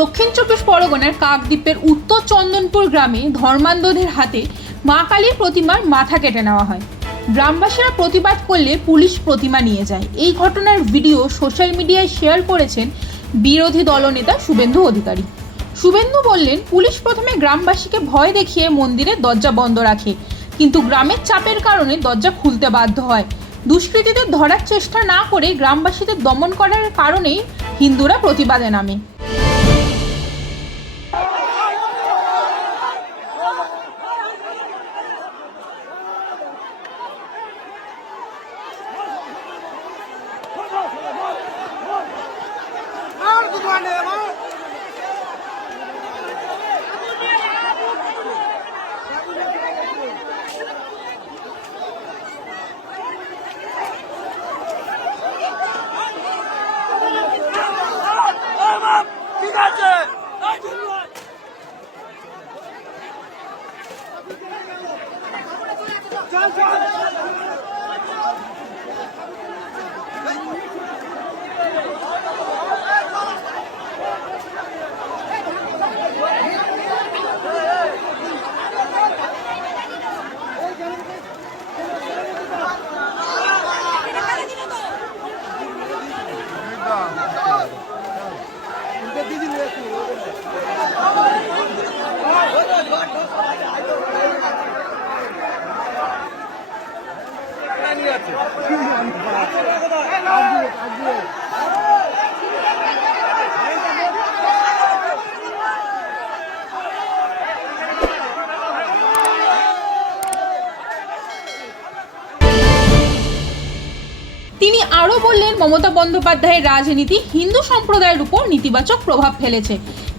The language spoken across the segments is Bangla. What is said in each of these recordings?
দক্ষিণ চব্বিশ পরগনার কাকদ্বীপের উত্তর চন্দনপুর গ্রামে ধর্মান্ধদের হাতে মা কালীর প্রতিমার মাথা কেটে নেওয়া হয়। গ্রামবাসীরা প্রতিবাদ করলে পুলিশ প্রতিমা নিয়ে যায়। এই ঘটনার ভিডিও সোশ্যাল মিডিয়ায় শেয়ার করেছেন বিরোধী দলনেতা শুভেন্দু অধিকারী। শুভেন্দু বললেন, পুলিশ প্রথমে গ্রামবাসীকে ভয় দেখিয়ে মন্দিরের দরজা বন্ধ রাখে, কিন্তু গ্রামের চাপের কারণে দরজা খুলতে বাধ্য হয়। দুষ্কৃতীদের ধরার চেষ্টা না করে গ্রামবাসীদের দমন করার কারণেই হিন্দুরা প্রতিবাদে নামে। ঠিক আছে। তিনি আরও বললেন, মমতা বন্দ্যোপাধ্যায়ের রাজনীতি হিন্দু সম্প্রদায়ের উপর নেতিবাচক প্রভাব ফেলেছে।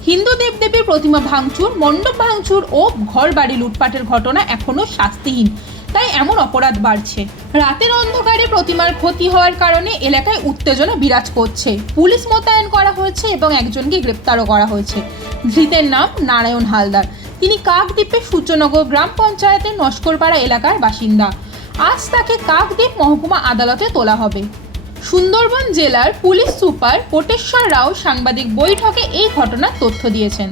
হিন্দু দেবদেবীর প্রতিমা ভাঙচুর, মণ্ডপ ভাঙচুর ও ঘর বাড়ি লুটপাটের ঘটনা এখনও শাস্তিহীন। তাই এমন অপরাধ বাড়ছে। রাতের অন্ধকারে প্রতিমার ক্ষতি হওয়ার কারণে এলাকায় উত্তেজনা বিরাজ করছে। পুলিশ মোতায়েন করা হয়েছে এবং একজনকে গ্রেপ্তারও করা হয়েছে। ধৃতের নাম নারায়ণ হালদার। তিনি কাকদ্বীপের সূর্যনগর গ্রাম পঞ্চায়েতের নস্করপাড়া এলাকার বাসিন্দা। আজ তাকে কাকদ্বীপ মহকুমা আদালতে তোলা হবে। সুন্দরবন জেলার পুলিশ সুপার কোটেশ্বর রাও সাংবাদিক বৈঠকে এই ঘটনার তথ্য দিয়েছেন।